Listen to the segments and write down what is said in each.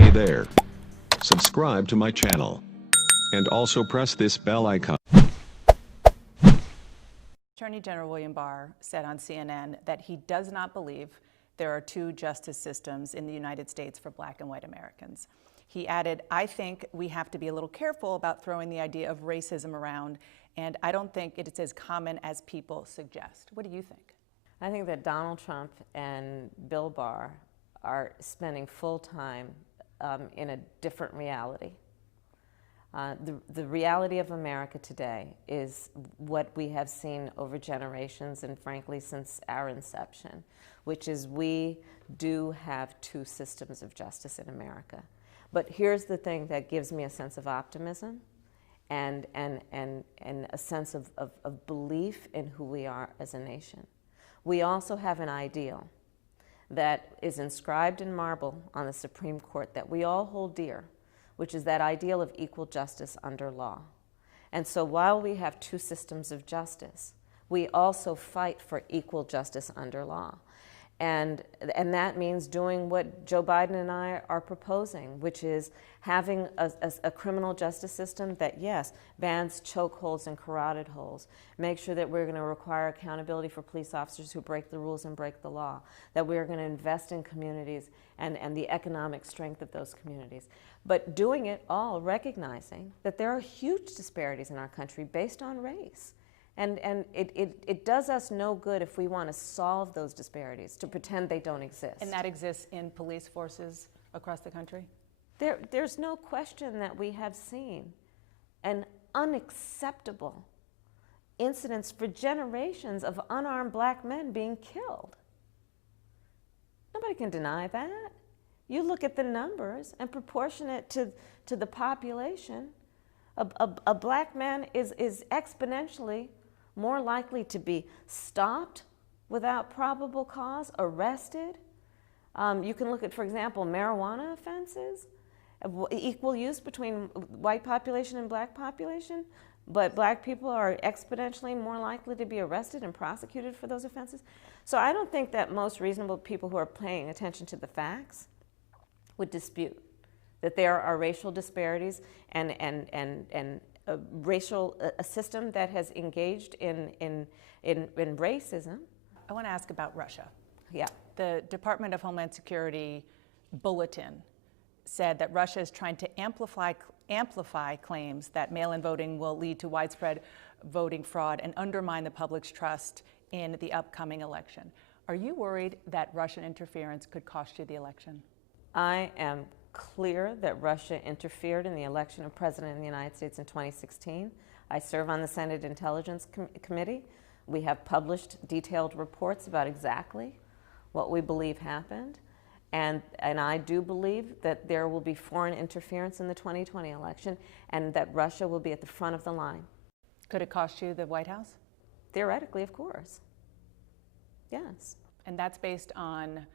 Hey there. Subscribe to my channel. And also press this bell icon. Attorney General William Barr said on CNN that he does not believe there are two justice systems in the United States for Black and white Americans. He added, "I think we have to be a little careful about throwing the idea of racism around, and I don't think it's as common as people suggest." What do you think? I think that Donald Trump and Bill Barr are spending full time in a different reality. The reality of America today is what we have seen over generations and frankly since our inception, which is we do have two systems of justice in America. But here's the thing that gives me a sense of optimism and a sense of belief in who we are as a nation. We also have an ideal that is inscribed in marble on the Supreme Court that we all hold dear, which is that ideal of equal justice under law. And so while we have two systems of justice, we also fight for equal justice under law. And that means doing what Joe Biden and I are proposing, which is having a criminal justice system that, yes, bans chokeholds and carotid holes, make sure that we're going to require accountability for police officers who break the rules and break the law, that we're going to invest in communities and the economic strength of those communities. But doing it all recognizing that there are huge disparities in our country based on race. And it does us no good if we want to solve those disparities, to pretend they don't exist. And that exists in police forces across the country? There's no question that we have seen an unacceptable incidents for generations of unarmed Black men being killed. Nobody can deny that. You look at the numbers and proportionate to the population, a Black man is exponentially more likely to be stopped without probable cause, arrested. You can look at, for example, marijuana offenses, equal use between white population and Black population, but Black people are exponentially more likely to be arrested and prosecuted for those offenses. So I don't think that most reasonable people who are paying attention to the facts would dispute that there are racial disparities and a system that has engaged in racism. I want to ask about Russia. Yeah. The Department of Homeland Security bulletin said that Russia is trying to amplify claims that mail-in voting will lead to widespread voting fraud and undermine the public's trust in the upcoming election. Are you worried that Russian interference could cost you the election? I am clear that Russia interfered in the election of President of the United States in 2016. I serve on the Senate Intelligence Committee. We have published detailed reports about exactly what we believe happened. And I do believe that there will be foreign interference in the 2020 election and that Russia will be at the front of the line. Could it cost you the White House? Theoretically, of course. Yes. And that's based on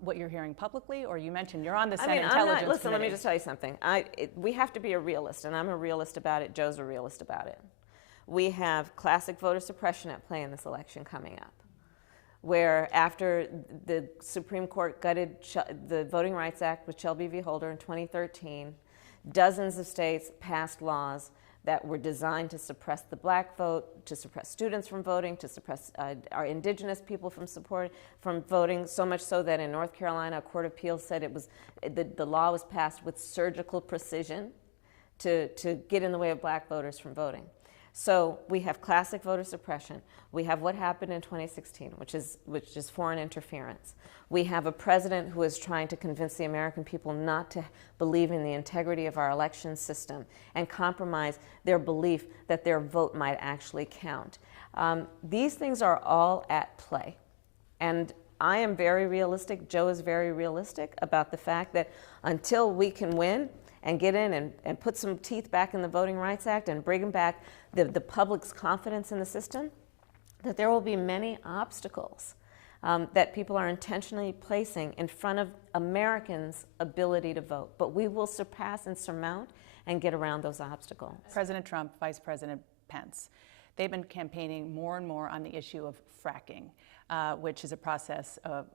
what you're hearing publicly, or you mentioned you're on the Senate Intelligence Committee. Listen, let me just tell you something. We have to be a realist, and I'm a realist about it. Joe's a realist about it. We have classic voter suppression at play in this election coming up, where after the Supreme Court gutted the Voting Rights Act with Shelby v. Holder in 2013, dozens of states passed laws that were designed to suppress the Black vote, to suppress students from voting, to suppress our indigenous people from voting, so much so that in North Carolina, a court of appeals said the law was passed with surgical precision to get in the way of Black voters from voting. So we have classic voter suppression. We have what happened in 2016, which is foreign interference. We have a president who is trying to convince the American people not to believe in the integrity of our election system and compromise their belief that their vote might actually count. These things are all at play. And I am very realistic, Joe is very realistic about the fact that until we can win and get in and put some teeth back in the Voting Rights Act and bring back the public's confidence in the system, that there will be many obstacles that people are intentionally placing in front of Americans' ability to vote. But we will surpass and surmount and get around those obstacles. President Trump, Vice President Pence, they've been campaigning more and more on the issue of fracking. which is a process of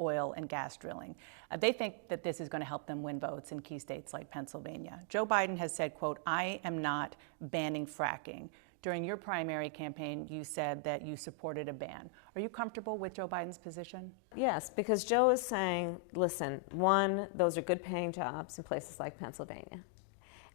oil and gas drilling. They think that this is going to help them win votes in key states like Pennsylvania. Joe Biden has said, quote, "I am not banning fracking." During your primary campaign, you said that you supported a ban. Are you comfortable with Joe Biden's position? Yes, because Joe is saying, listen, one, those are good paying jobs in places like Pennsylvania.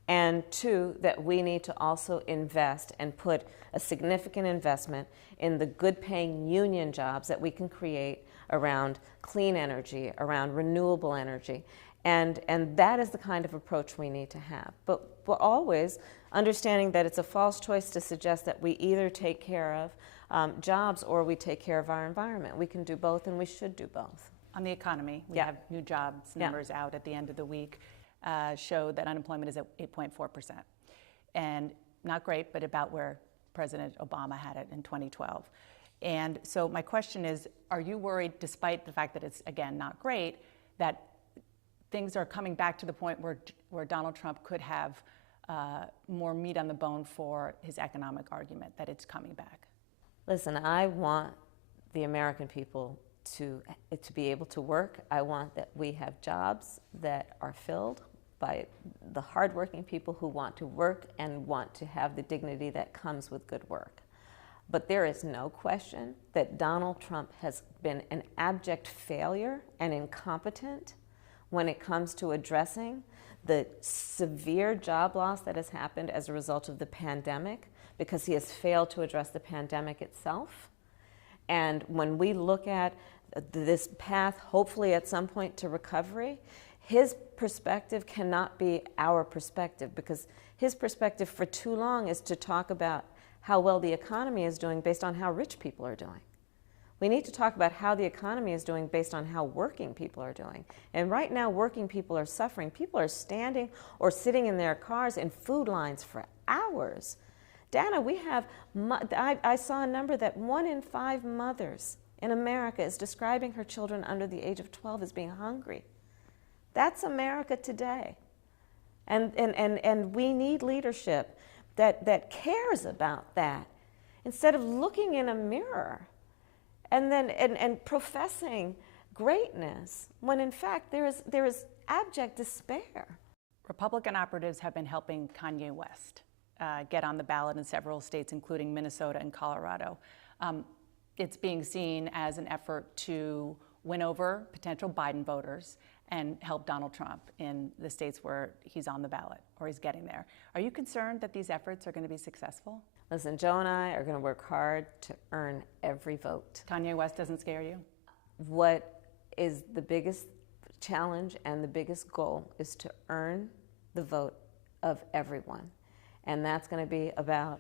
And two, that we need to also invest and put a significant investment in the good paying union jobs that we can create around clean energy, around renewable energy. And that is the kind of approach we need to have. But always understanding that it's a false choice to suggest that we either take care of jobs or we take care of our environment. We can do both, and we should do both. On the economy, we have new jobs numbers out at the end of the week, show that unemployment is at 8.4%. And not great, but about where President Obama had it in 2012. And so my question is, are you worried, despite the fact that it's, again, not great, that things are coming back to the point where Donald Trump could have more meat on the bone for his economic argument, that it's coming back? Listen, I want the American people to be able to work. I want that we have jobs that are filled by the hardworking people who want to work and want to have the dignity that comes with good work. But there is no question that Donald Trump has been an abject failure and incompetent when it comes to addressing the severe job loss that has happened as a result of the pandemic, because he has failed to address the pandemic itself. And when we look at this path, hopefully at some point to recovery, his perspective cannot be our perspective, because his perspective for too long is to talk about how well the economy is doing based on how rich people are doing. We need to talk about how the economy is doing based on how working people are doing. And right now, working people are suffering. People are standing or sitting in their cars in food lines for hours. Dana, I saw a number that 1 in 5 mothers in America is describing her children under the age of 12 as being hungry. That's America today. And we need leadership that cares about that, instead of looking in a mirror and professing greatness, when in fact there is abject despair. Republican operatives have been helping Kanye West get on the ballot in several states, including Minnesota and Colorado. It's being seen as an effort to win over potential Biden voters and help Donald Trump in the states where he's on the ballot or he's getting there. Are you concerned that these efforts are going to be successful? Listen, Joe and I are going to work hard to earn every vote. Kanye West doesn't scare you? What is the biggest challenge and the biggest goal is to earn the vote of everyone. And that's going to be about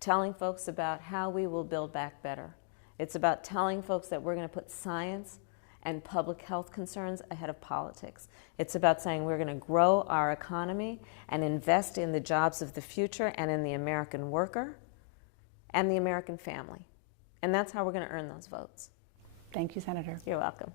telling folks about how we will build back better. It's about telling folks that we're going to put science and public health concerns ahead of politics. It's about saying we're going to grow our economy and invest in the jobs of the future and in the American worker and the American family. And that's how we're going to earn those votes. Thank you, Senator. You're welcome.